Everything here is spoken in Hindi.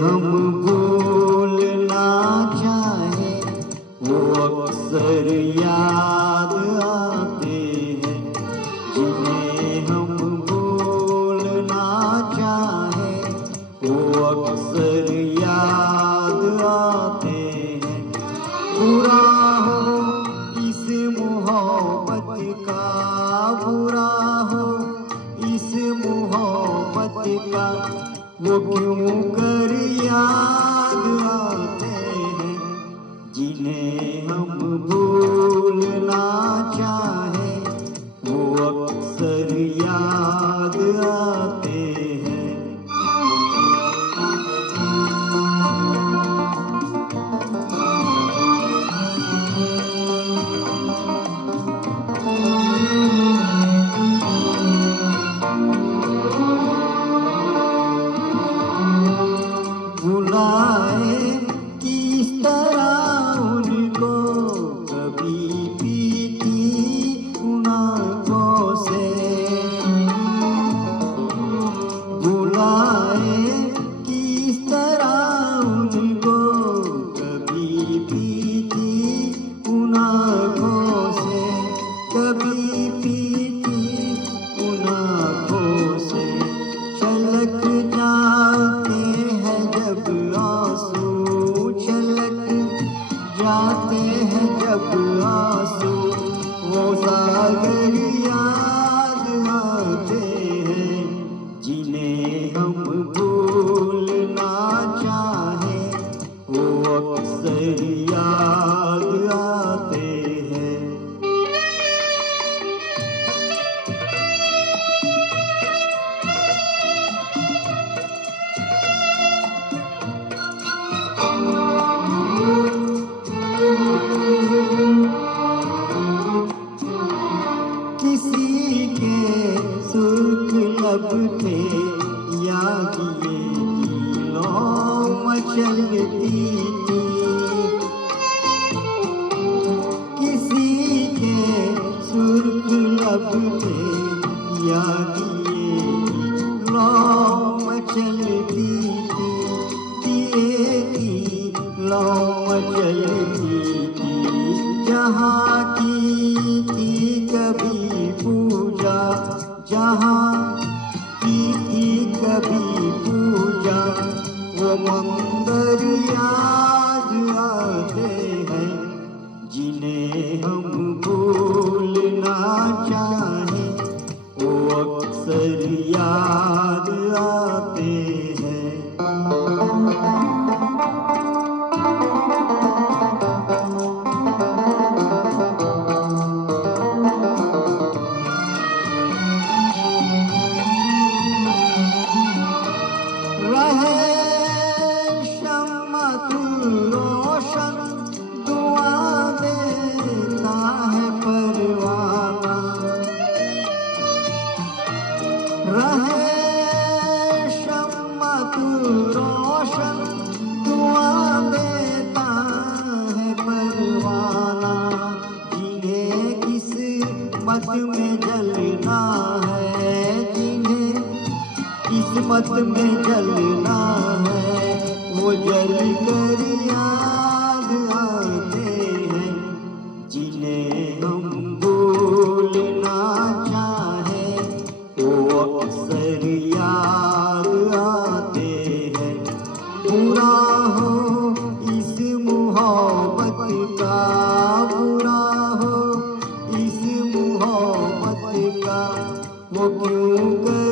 हम भूलना चाहे वो अक्सर याद आते हैं। जिन्हें हम भूलना चाहे वो अक्सर याद आते हैं। बुरा हो इस मोहब्बत का, बुरा हो इस मोहब्बत का, वो क्यों कर याद आते हैं। जिन्हें हम भूलना चाहे वो अक्सर याद आते हैं। बुलाए किस तरह उनको कभी पीती उन आँखों से। बुलाए किस तरह उनको कभी पीती उन आँखों से, कभी पीती उन आँखों से। छलक जाते हैं जब आंसू, छलक जाते हैं जब आंसू, वो सागर याद आते हैं। जिन्हें हम भूलना चाहे वो अक्सर याद आते हैं। किसी के सुर्ख लब थे याद ये दिलों मचलती थी। किसी के सुर्ख लब थे याद ये दिलों मचलती थी। दिए की लौ मचलती थी। जहाँ की थी कभी पूजा, जहाँ की थी कभी पूजा, वो मंदिर याद आते हैं। जिन्हें हम भूलना चाहे वो अक्सर याद आते हैं। रहे शम्मा तू रोशन, दुआ देता है परवाना। रहे शम्मा तू रोशन, दुआ देता है परवाना। जिन्हें किस्मत में जलना है, जिन्हें किस्मत में जलना है, वो जल कर याद आते हैं। जिन्हें हम भूलना चाहे वो अक्सर याद आते हैं। बुरा हो इस मोहब्बत का, बुरा हो इस मोहब्बत का, वो क्यों कर